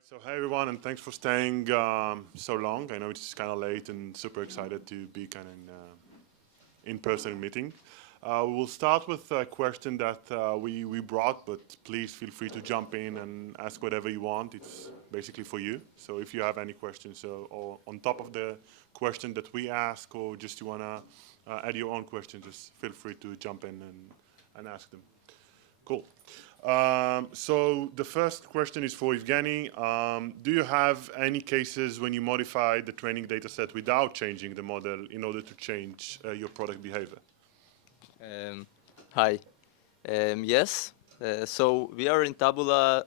right, so hey everyone, and thanks for staying so long. I know it's kind of late and super excited to be kind of in-person meeting. We'll start with a question that we brought, but please feel free to jump in and ask whatever you want. It's basically for you. So if you have any questions or on top of the question that we ask, or just you want to add your own question, just feel free to jump in and ask them. Cool. So the first question is for Evgeny. Do you have any cases when you modify the training data set without changing the model in order to change your product behavior? Hi. Yes. So we are in Tabula.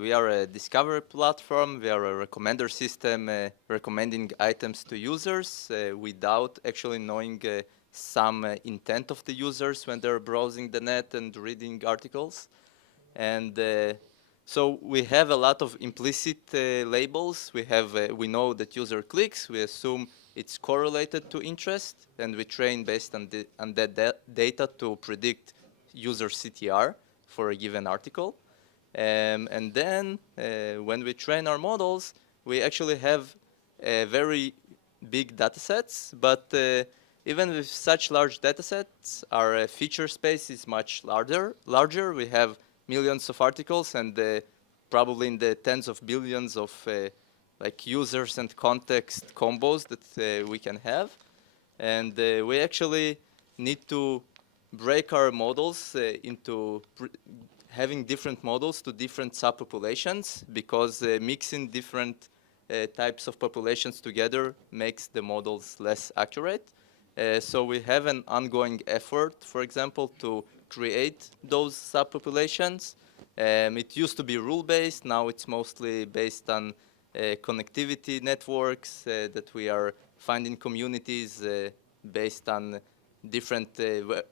We are a discovery platform. We are a recommender system recommending items to users without actually knowing some intent of the users when they're browsing the net and reading articles. And so we have a lot of implicit labels. We know that user clicks. We assume it's correlated to interest, and we train based on that data to predict user CTR for a given article. And then when we train our models, we actually have very big data sets, but even with such large data sets, our feature space is much larger. We have millions of articles and probably in the tens of billions of like users and context combos that we can have. And we actually need to break our models into having different models to different subpopulations, because mixing different types of populations together makes the models less accurate. So we have an ongoing effort, for example, to create those subpopulations. It used to be rule-based. Now it's mostly based on connectivity networks that we are finding communities based on different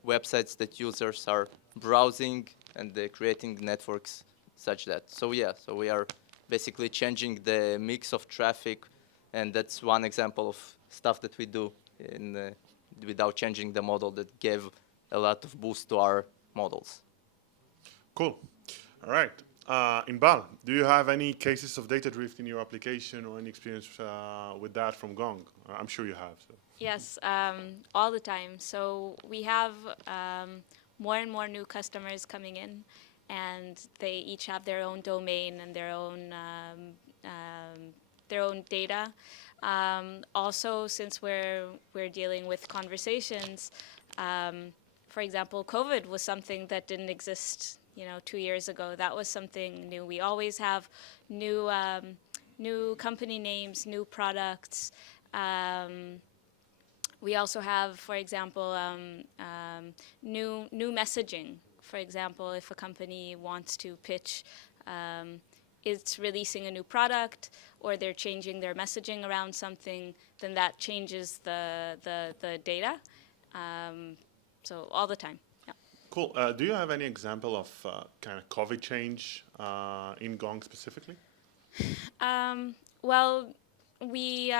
websites that users are browsing and creating networks such that. So yeah, so we are basically changing the mix of traffic, and that's one example of stuff that we do without changing the model that gave a lot of boost to our models. Cool. All right. Inbal, do you have any cases of data drift in your application or any experience with that from Gong? I'm sure you have. So. Yes, all the time. So we have more and more new customers coming in, and they each have their own domain and their own data. Also, since we're dealing with conversations, for example, COVID was something that didn't exist, 2 years ago. That was something new. We always have new company names, new products. We also have, for example, new messaging. For example, if a company wants to pitch, it's releasing a new product, or they're changing their messaging around something, then that changes the data. So all the time. Yeah. Cool. Do you have any example of kind of COVID change in Gong specifically? Well, we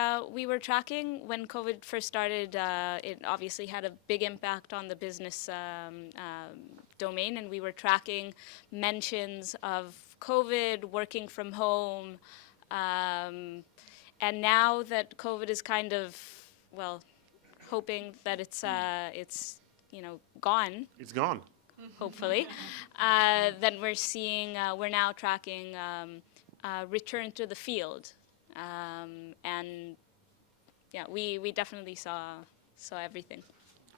were tracking when COVID first started. It obviously had a big impact on the business domain, and we were tracking mentions of COVID, working from home, and now that COVID is kind of, hoping that it's gone. It's gone. Hopefully, then we're now tracking return to the field, and yeah, we definitely saw everything.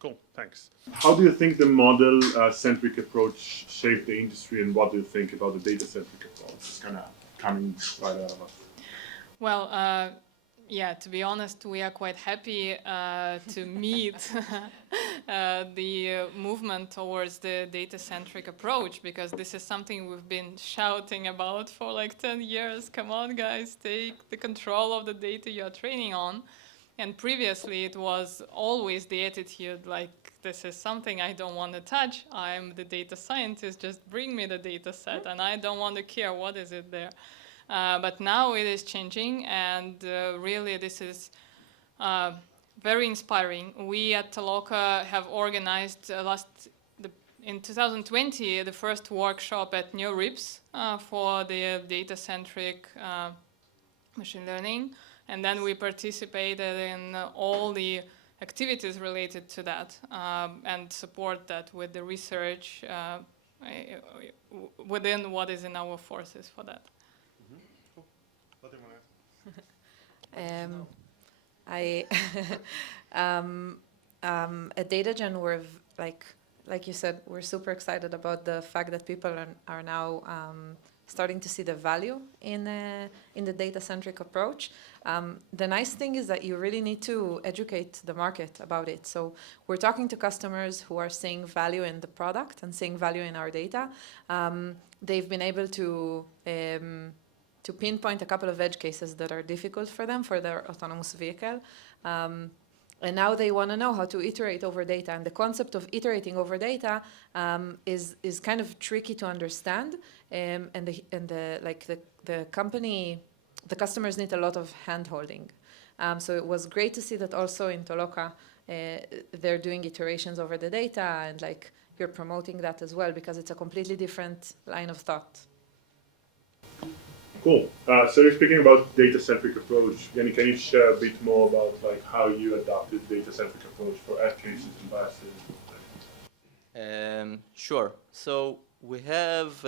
Cool, thanks. How do you think the model-centric approach shaped the industry, and what do you think about the data-centric approach? It's kind of coming right out of us. Well, yeah, to be honest, we are quite happy to meet the movement towards the data-centric approach, because this is something we've been shouting about for like 10 years. Come on, guys, take the control of the data you're training on. And previously, it was always the attitude like, this is something I don't want to touch. I'm the data scientist, just bring me the data set, and I don't want to care what is it there. But now it is changing, and really this is very inspiring. We at Toloka have organized in 2020, the first workshop at New RIPS for the data-centric machine learning, and then we participated in all the activities related to that and support that with the research within what is in our forces for that. Cool. What do you want to ask? At DataGen, we're like you said, we're super excited about the fact that people are now starting to see the value in the data-centric approach. The nice thing is that you really need to educate the market about it. So we're talking to customers who are seeing value in the product and seeing value in our data. They've been able to pinpoint a couple of edge cases that are difficult for them for their autonomous vehicle. And now they want to know how to iterate over data. And the concept of iterating over data is kind of tricky to understand. And the customers need a lot of hand-holding. So it was great to see that also in Toloka, they're doing iterations over the data, and like you're promoting that as well, because it's a completely different line of thought. Cool. So you're speaking about data-centric approach. Can you share a bit more about like how you adopted data-centric approach for edge cases and biases? Sure. So we have,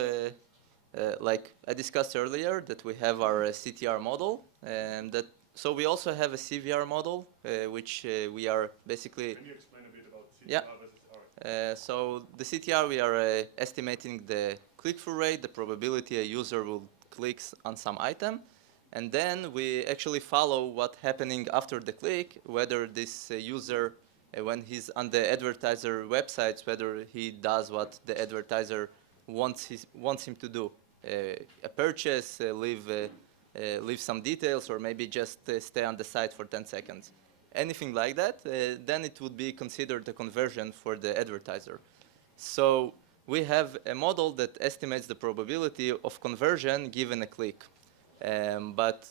like I discussed earlier, that we have our CTR model, and so we also have a CVR model, which we are basically. Can you explain a bit about CTR Yeah. versus R? So the CTR, we are estimating the click-through rate, the probability a user will clicks on some item, and then we actually follow what's happening after the click, whether this user, when he's on the advertiser websites, whether he does what the advertiser wants him to do, a purchase, leave some details, or maybe just stay on the site for 10 seconds. Anything like that, then it would be considered a conversion for the advertiser. So we have a model that estimates the probability of conversion given a click. But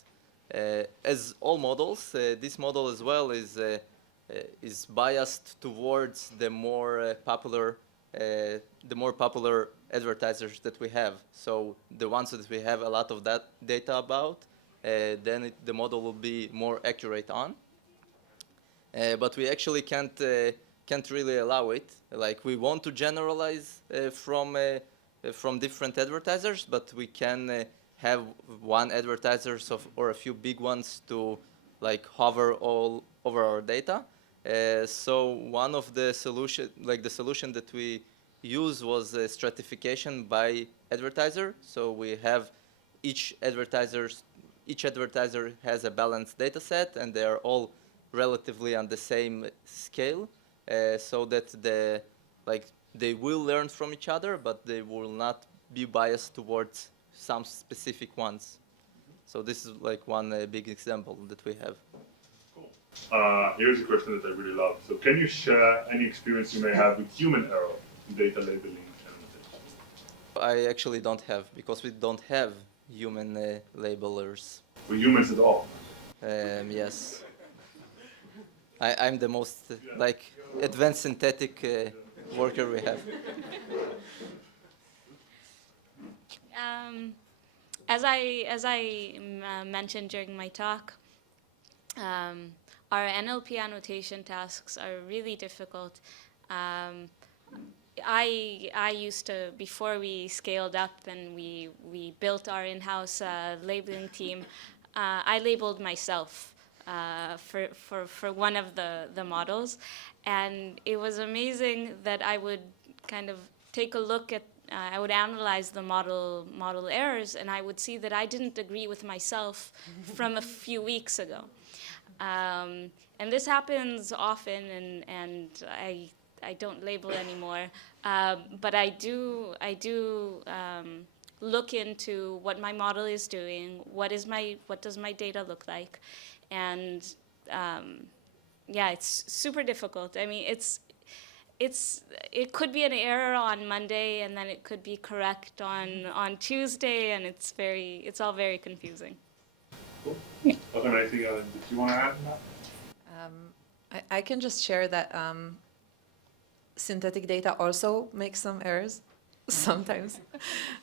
as all models, this model as well is biased towards the more popular advertisers that we have. So the ones that we have a lot of that data about, then the model will be more accurate on. But we actually can't really allow it. Like we want to generalize from different advertisers, but we can have one advertiser or a few big ones to like hover all over our data. So one of the solution that we use was stratification by advertiser. So we have each advertiser has a balanced data set, and they are all relatively on the same scale. So that they will learn from each other, but they will not be biased towards some specific ones. So this is like one big example that we have. Cool. Here's a question that I really love. So can you share any experience you may have with human error in data labeling and annotation? I actually don't have, because we don't have human labelers. For humans at all? Yes. I'm the most advanced synthetic worker we have. As I mentioned during my talk, our NLP annotation tasks are really difficult. I used to, before we scaled up and we built our in-house labeling team, I labeled myself for one of the models, and it was amazing that I would kind of take a look at, I would analyze the model errors, and I would see that I didn't agree with myself from a few weeks ago. And this happens often, and I don't label anymore, but I do look into what my model is doing, what does my data look like, and yeah, it's super difficult. I mean, it could be an error on Monday, and then it could be correct on Tuesday, and it's all very confusing. Cool. Okay, anything did you want to add to that? I can just share that synthetic data also makes some errors sometimes.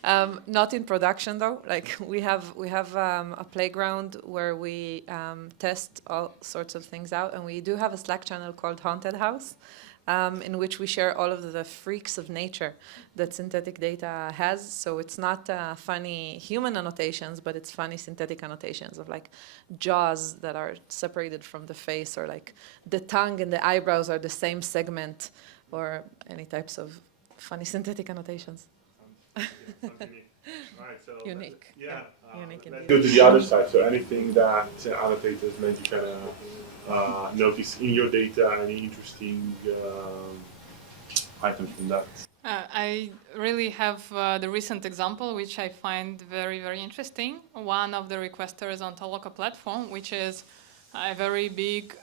Not in production though. Like we have a playground where we test all sorts of things out, and we do have a Slack channel called Haunted House, in which we share all of the freaks of nature that synthetic data has. So it's not funny human annotations, but it's funny synthetic annotations of like jaws that are separated from the face, or like the tongue and the eyebrows are the same segment, or any types of funny synthetic annotations. Unique. Right, so Unique. Yeah. Unique Let's indeed. go to the other side. So anything that annotators made you kind of notice in your data, any interesting items from that? I really have the recent example, which I find very, very interesting. One of the requesters on Taloka platform, which is a very big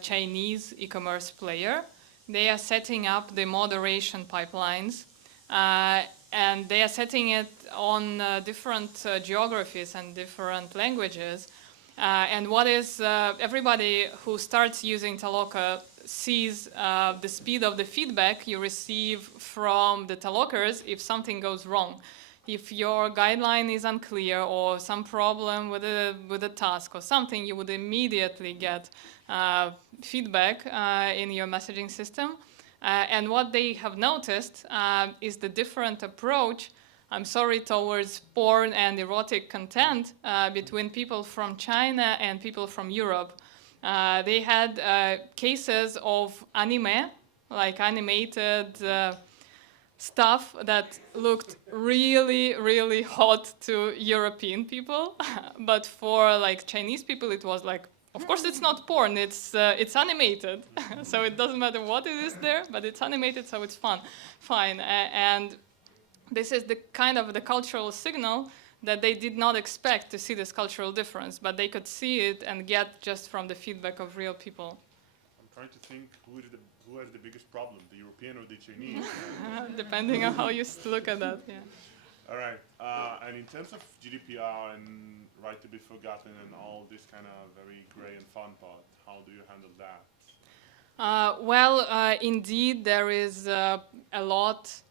Chinese e-commerce player. They are setting up the moderation pipelines, and they are setting it on different geographies and different languages. And what is everybody who starts using Taloka sees the speed of the feedback you receive from the Talokers if something goes wrong. If your guideline is unclear or some problem with a task or something, you would immediately get feedback in your messaging system. And what they have noticed is the different approach, I'm sorry, towards porn and erotic content between people from China and people from Europe. They had cases of anime, like animated stuff that looked really, really hot to European people. But for like Chinese people, it was like, of course it's not porn, it's animated. So it doesn't matter what it is there, but it's animated, so it's fine. And this is the kind of the cultural signal that they did not expect to see this cultural difference, but they could see it and get just from the feedback of real people. I'm trying to think who had the biggest problem, the European or the Chinese? Depending on how you look at that, yeah. All right. And in terms of GDPR and right to be forgotten and all this kind of very gray and fun part, how do you handle that? Indeed, there is a lot.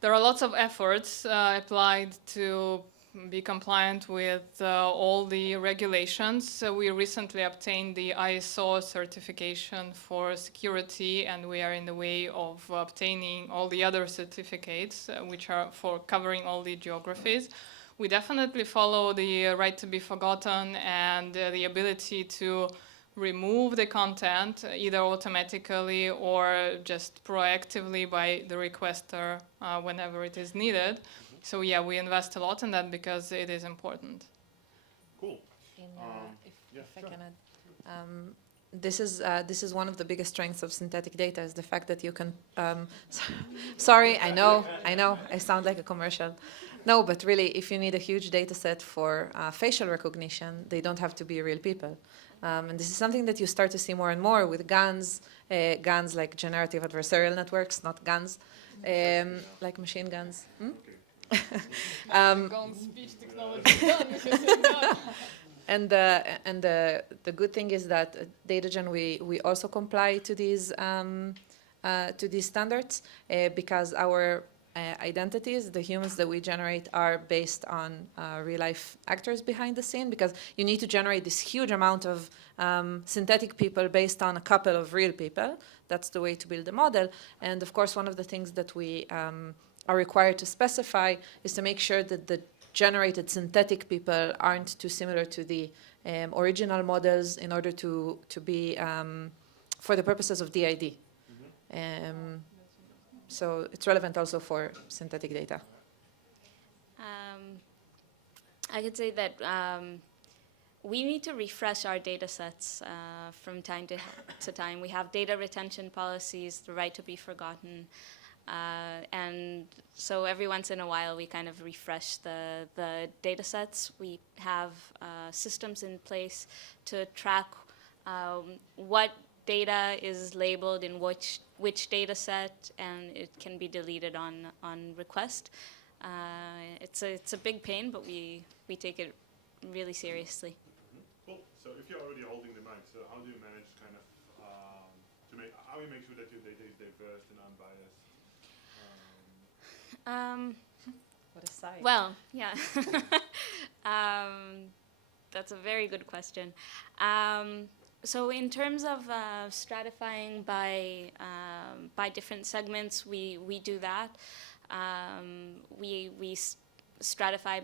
There are lots of efforts applied to be compliant with all the regulations. So we recently obtained the ISO certification for security, and we are in the way of obtaining all the other certificates, which are for covering all the geographies. We definitely follow the right to be forgotten and the ability to remove the content either automatically or just proactively by the requester whenever it is needed. So yeah, we invest a lot in that because it is important. Cool. If I can add, this is one of the biggest strengths of synthetic data, is the fact that you can. Sorry, I know, I sound like a commercial. No, but really, if you need a huge data set for facial recognition, they don't have to be real people. And this is something that you start to see more and more with guns like generative adversarial networks, not guns, like machine guns. Speech technology done. And the good thing is that at Datagen we also comply to these standards because our identities, the humans that we generate, are based on real life actors behind the scene, because you need to generate this huge amount of synthetic people based on a couple of real people. That's the way to build a model. And of course, one of the things that we are required to specify is to make sure that the generated synthetic people aren't too similar to the original models in order to be for the purposes of DID. So it's relevant also for synthetic data. I could say that we need to refresh our data sets from time to time. We have data retention policies, the right to be forgotten, and so every once in a while we kind of refresh the data sets. We have systems in place to track what data is labeled in which data set, and it can be deleted on request. It's a big pain, but we take it really seriously. Cool. So if you're already holding the mic, so how do you manage kind of to how you make sure that your data is diverse and unbiased? What a sight. Well, yeah. That's a very good question. So in terms of stratifying by different segments, we do that. We stratify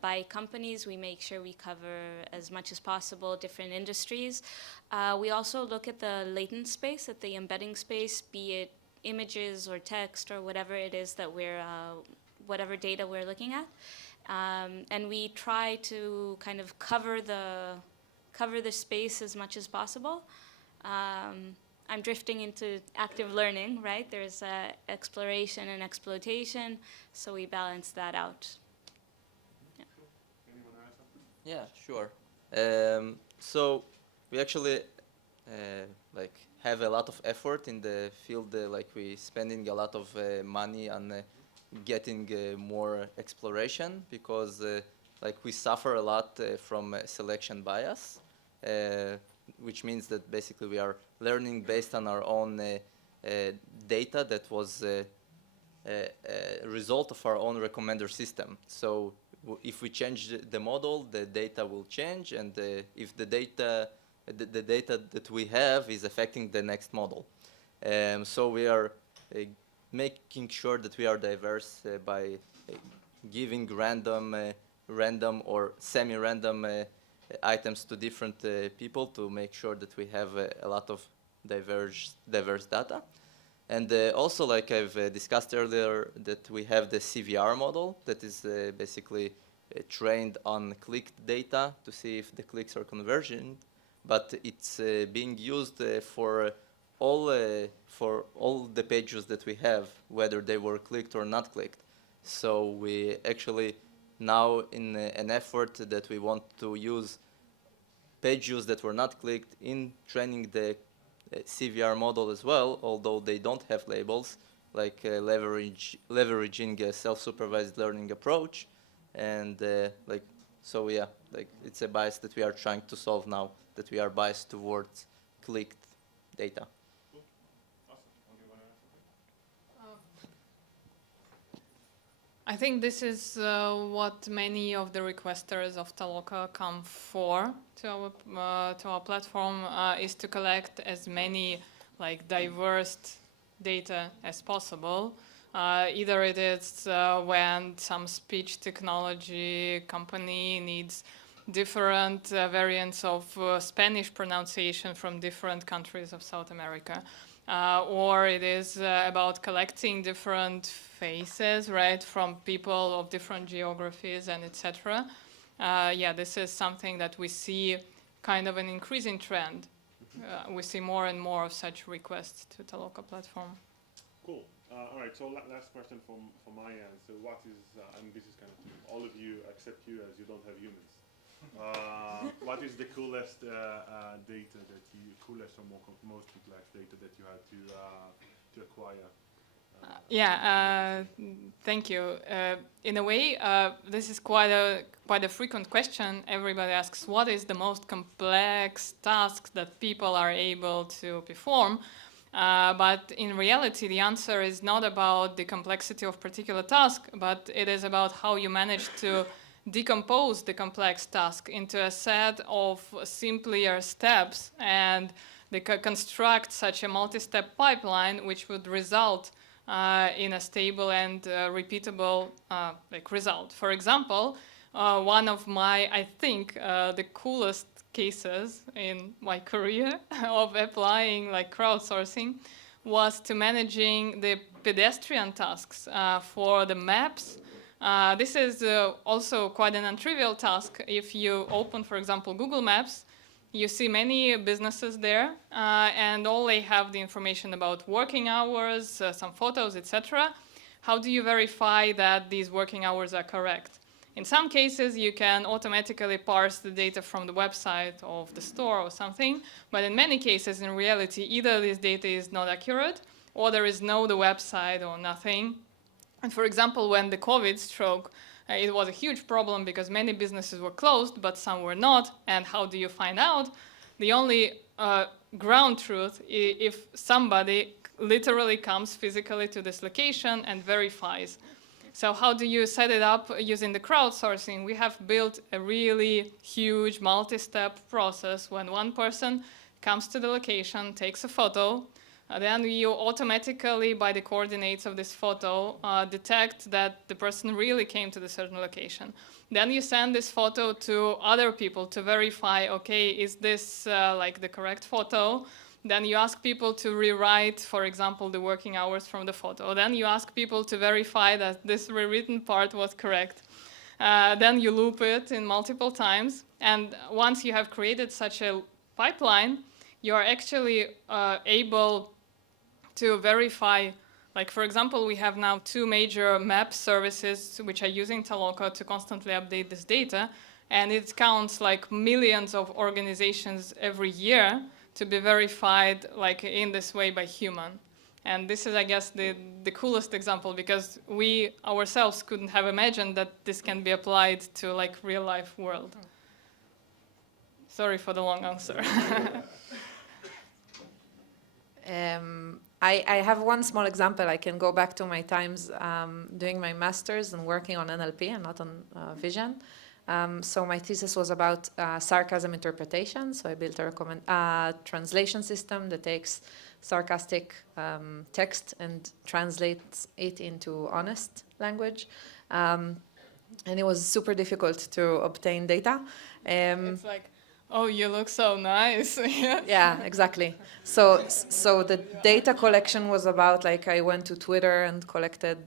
by companies. We make sure we cover as much as possible different industries. We also look at the latent space, at the embedding space, be it images or text or whatever it is that whatever data we're looking at. And we try to kind of cover the space as much as possible. I'm drifting into active learning, right? There's exploration and exploitation, so we balance that out. Yeah. Anyone add something? Yeah, sure. So we actually like have a lot of effort in the field. Like we spending a lot of money on getting more exploration because like we suffer a lot from selection bias, which means that basically we are learning based on our own data that was a result of our own recommender system. So if we change the model, the data will change, and if the data that we have is affecting the next model. So we are making sure that we are diverse by giving random or semi-random items to different people to make sure that we have a lot of diverse data. And also, like I've discussed earlier, that we have the CVR model that is basically trained on clicked data to see if the clicks are conversion, but it's being used for all the pages that we have, whether they were clicked or not clicked. So we actually now in an effort that we want to use page views that were not clicked in training the CVR model as well, although they don't have labels, like leveraging a self-supervised learning approach. And like, so yeah, like it's a bias that we are trying to solve now, that we are biased towards clicked data. Cool. Awesome. Okay, wanna add something? I think this is what many of the requesters of Taloka come for to our platform, is to collect as many like diverse data as possible. Either it is when some speech technology company needs different variants of Spanish pronunciation from different countries of South America. Or it is about collecting different faces, right, from people of different geographies and etc. Yeah, this is something that we see kind of an increasing trend. We see more and more of such requests to Taloka platform. Cool. All right, so last question from my end. So what is, and this is kind of to all of you except you, as you don't have humans. What is the coolest data that you, coolest or most complex data that you had to acquire? Thank you. In a way, this is quite a frequent question. Everybody asks, what is the most complex task that people are able to perform? But in reality, the answer is not about the complexity of particular task, but it is about how you manage to decompose the complex task into a set of simpler steps and they construct such a multi-step pipeline which would result in a stable and repeatable result. For example, one of my, I think, the coolest cases in my career of applying like crowdsourcing was to managing the pedestrian tasks for the maps. This is also quite an untrivial task. If you open, for example, Google Maps, you see many businesses there, and all they have the information about working hours, some photos, etc. How do you verify that these working hours are correct? In some cases, you can automatically parse the data from the website of the store or something, but in many cases, in reality, either this data is not accurate, or there is no the website or nothing. And for example, when the COVID struck, it was a huge problem because many businesses were closed, but some were not. And how do you find out? the only ground truth if somebody literally comes physically to this location and verifies. So how do you set it up using the crowdsourcing? We have built a really huge multi-step process. When one person comes to the location, takes a photo, then you automatically, by the coordinates of this photo, detect that the person really came to the certain location. Then you send this photo to other people to verify, okay, is this like the correct photo? Then you ask people to rewrite, for example, the working hours from the photo. Then you ask people to verify that this rewritten part was correct. Then you loop it in multiple times. And once you have created such a pipeline, you are actually able to verify, like for example, we have now 2 major map services which are using Taloka to constantly update this data, and it counts like millions of organizations every year to be verified like in this way by human. And this is, I guess, the coolest example, because we ourselves couldn't have imagined that this can be applied to like real life world. Sorry for the long answer. I have one small example. I can go back to my times doing my master's and working on NLP and not on vision. So my thesis was about sarcasm interpretation. So I built a translation system that takes sarcastic text and translates it into honest language. And it was super difficult to obtain data. It's like, oh, you look so nice. Yeah, exactly. So the data collection was about, like, I went to Twitter and collected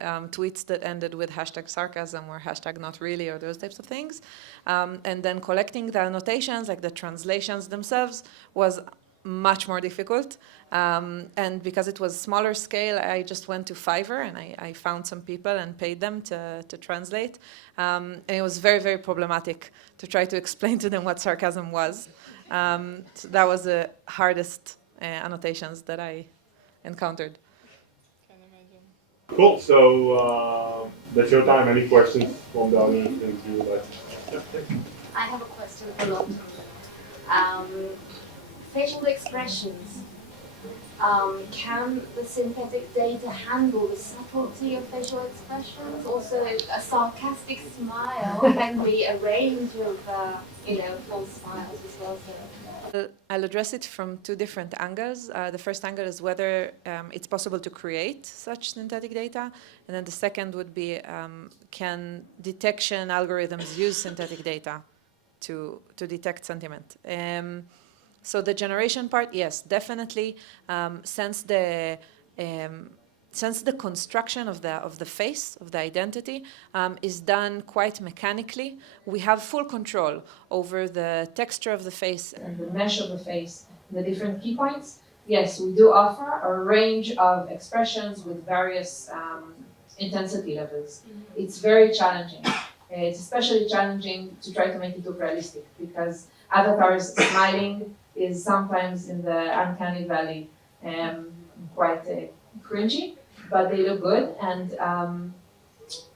tweets that ended with hashtag sarcasm or hashtag not really or those types of things. And then collecting the annotations, like the translations themselves, was much more difficult. And because it was smaller scale, I just went to Fiverr and I found some people and paid them to translate. And it was very, very problematic to try to explain to them what sarcasm was. So that was the hardest annotations that I encountered. Cool. So that's your time. Any questions from the audience? I have a question for Lotte. Facial expressions. Can the synthetic data handle the subtlety of facial expressions? Also, a sarcastic smile can be a range of, false smiles as well. So. I'll address it from 2 different angles. The first angle is whether it's possible to create such synthetic data. And then the second would be, can detection algorithms use synthetic data to detect sentiment? So the generation part, yes, definitely. Since the construction of the face, of the identity, is done quite mechanically, we have full control over the texture of the face and the mesh of the face, the different key points. Yes, we do offer a range of expressions with various intensity levels. It's very challenging. It's especially challenging to try to make it look realistic, because avatars smiling is sometimes in the uncanny valley, quite cringy, but they look good. And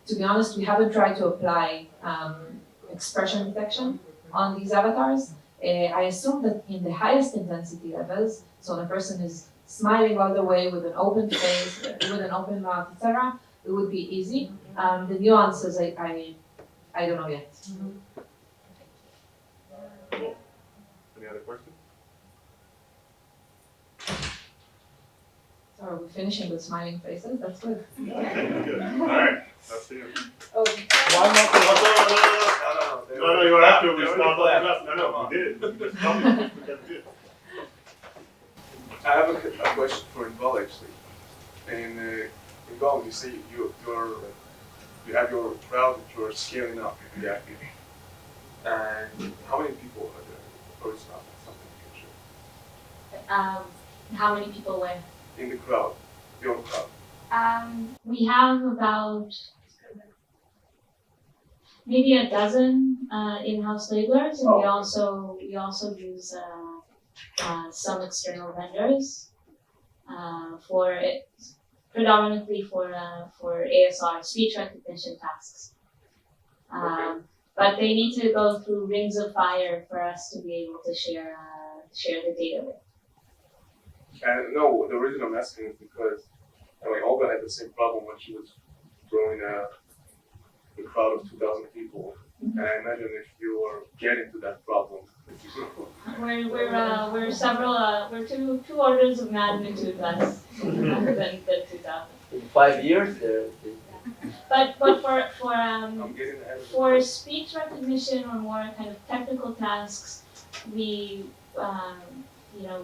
to be honest, we haven't tried to apply expression detection on these avatars. I assume that in the highest intensity levels, so the person is smiling all the way with an open face, with an open mouth, etc., it would be easy. The nuances, I don't know yet. Cool. Any other questions? So are we finishing with smiling faces? That's good. Okay, good. All right. Let's see it. Oh. No, you have to. We start like that. No, we did. We just stopped it. We did. I have a question for Inval actually. In Inval, you say you have your crowd that you are scaling up exactly. And how many people are there? Or it's not something you can share? How many people were? In the crowd, your crowd. We have about maybe a dozen in-house labelers, and we also use some external vendors for it, predominantly for ASR, speech recognition tasks. but they need to go through rings of fire for us to be able to share the data with. And no, the reason I'm asking is because Olga had the same problem when she was growing a crowd of 2,000 people, and I imagine if you were getting to that problem, We're two orders of magnitude less than 2,000. In 5 years, But I'm getting ahead of for speech recognition or more kind of technical tasks, we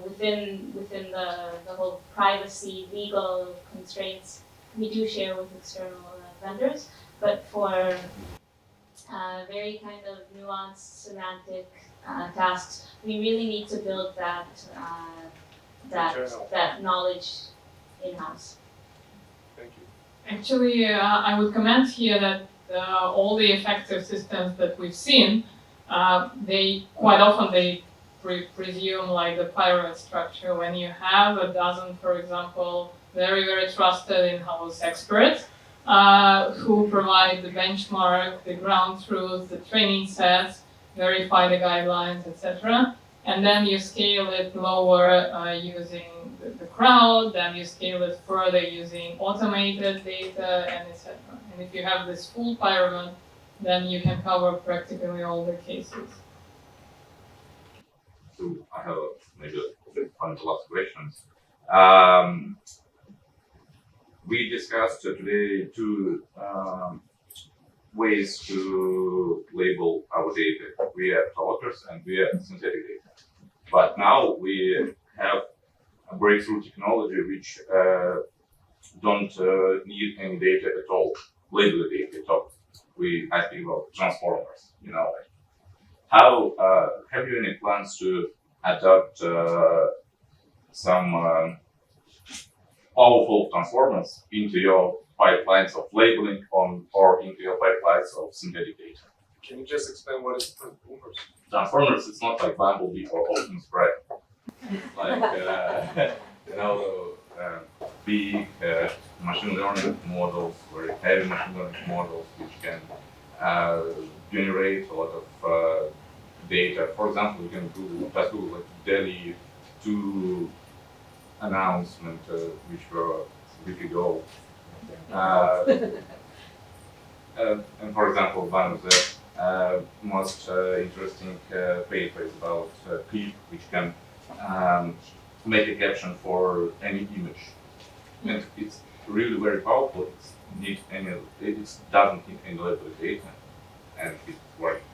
within the whole privacy legal constraints, we do share with external vendors. But for very kind of nuanced semantic tasks, we really need to build that knowledge in-house. Thank you. Actually, I would comment here that all the effective systems that we've seen, they quite often presume like the pyramid structure. When you have a dozen, for example, very, very trusted in-house experts who provide the benchmark, the ground truth, the training sets, verify the guidelines, etc. And then you scale it lower using the crowd, then you scale it further using automated data, and etc. And if you have this full pyramid, then you can cover practically all the cases. So I have maybe one of the last questions. We discussed today two ways to label our data. We have developers and we have synthetic data. But now we have a breakthrough technology which don't need any data at all, label data at all. I think about transformers, How have you any plans to adopt some powerful transformers into your pipelines of labeling or into your pipelines of synthetic data? Can you just explain what is transformers? Transformers, it's not like Bumblebee or Optimus Prime. Like, big machine learning models, very heavy machine learning models, which can generate a lot of data. For example, you can just Google like Delhi 2 announcement, which were a week ago. And for example, one of the most interesting papers about clip, which can make a caption for any image. And it's really very powerful. It doesn't need any level of data, and it's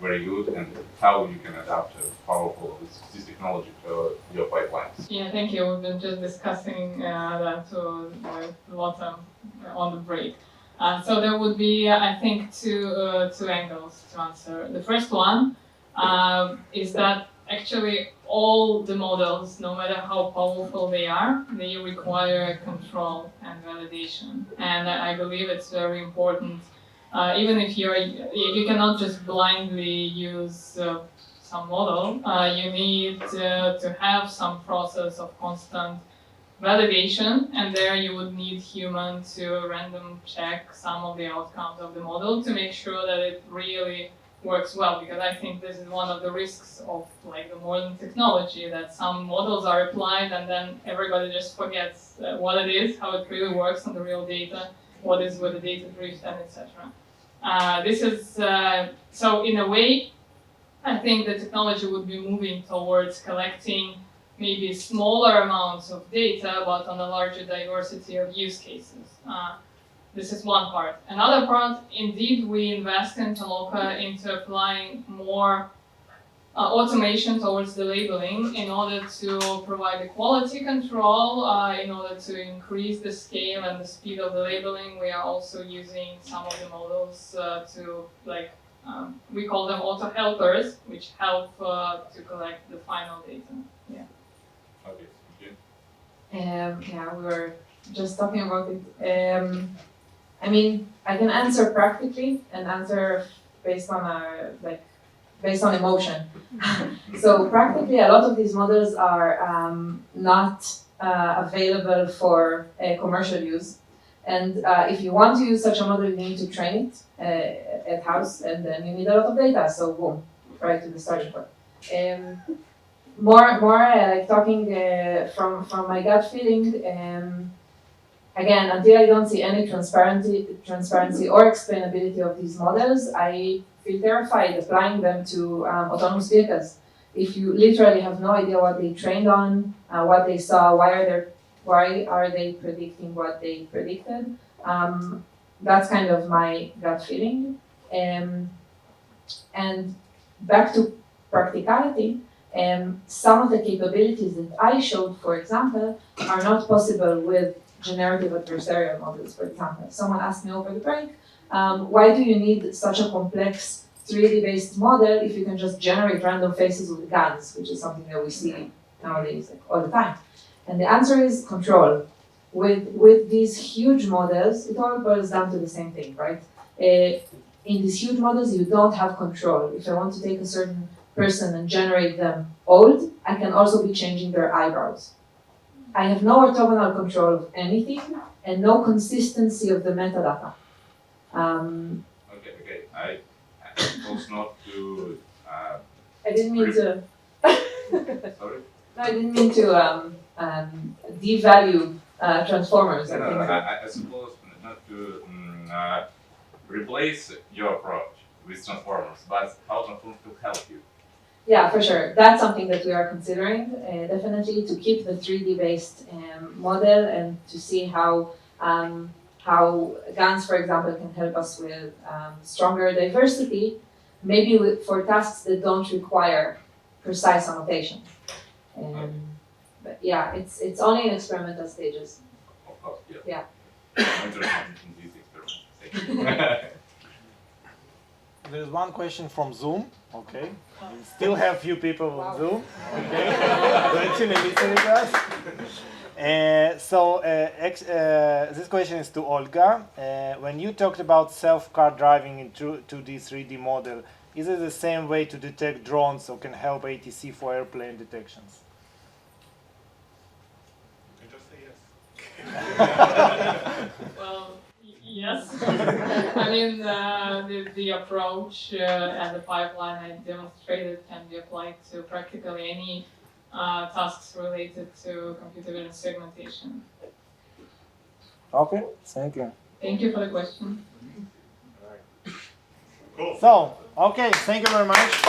very good. And how you can adapt powerful this technology to your pipelines. Yeah, thank you. We've been just discussing that a lot on the break. So there would be, I think, two angles to answer. The first one is that actually all the models, no matter how powerful they are, they require control and validation. And I believe it's very important. Even if you cannot just blindly use some model, you need to have some process of constant validation, and there you would need human to random check some of the outcomes of the model to make sure that it really works well, because I think this is one of the risks of like the modern technology, that some models are applied and then everybody just forgets what it is, how it really works on the real data, what is with the data drift, and etc. This is so in a way, I think the technology would be moving towards collecting maybe smaller amounts of data, but on a larger diversity of use cases. This is one part. Another part, indeed, we invest in Toloka into applying more automation towards the labeling in order to provide the quality control, in order to increase the scale and the speed of the labeling. We are also using some of the models to, we call them auto helpers, which help to collect the final data. Yeah. Okay, we were just talking about it. I mean, I can answer practically and answer based on emotion. So practically, a lot of these models are not available for commercial use. And if you want to use such a model, you need to train it at house, and then you need a lot of data. So boom, right to the starting point. More talking from my gut feeling. Again, until I don't see any transparency or explainability of these models, I feel terrified applying them to autonomous vehicles. If you literally have no idea what they trained on, what they saw, why are they predicting what they predicted? That's kind of my gut feeling. And back to practicality, some of the capabilities that I showed, for example, are not possible with generative adversarial models, for example. Someone asked me over the break, why do you need such a complex 3D-based model if you can just generate random faces with guns, which is something that we see nowadays all the time? And the answer is control. With these huge models, it all boils down to the same thing, right? In these huge models, you don't have control. If I want to take a certain person and generate them old, I can also be changing their eyebrows. I have no orthogonal control of anything and no consistency of the metadata. Okay. I was not to. I didn't mean to. Sorry. No, I didn't mean to devalue transformers. No, I suppose not to replace your approach with transformers, but how transformers to help you. Yeah, for sure. That's something that we are considering, definitely, to keep the 3D-based model and to see how GANs, for example, can help us with stronger diversity, maybe for tasks that don't require precise annotation. But yeah, it's only in experimental stages. Of course, yeah. Yeah. I'm interested in these experiments. There's one question from Zoom. Okay. We still have few people on Zoom. Okay. Actually listening to us. This question is to Olga. When you talked about self-car driving in 2D, 3D model, is it the same way to detect drones or can help ATC for airplane detections? You can just say yes. Well, yes. I mean, the approach and the pipeline I demonstrated can be applied to practically any tasks related to computer vision segmentation. Okay, thank you. Thank you for the question. Cool. So, okay, thank you very much.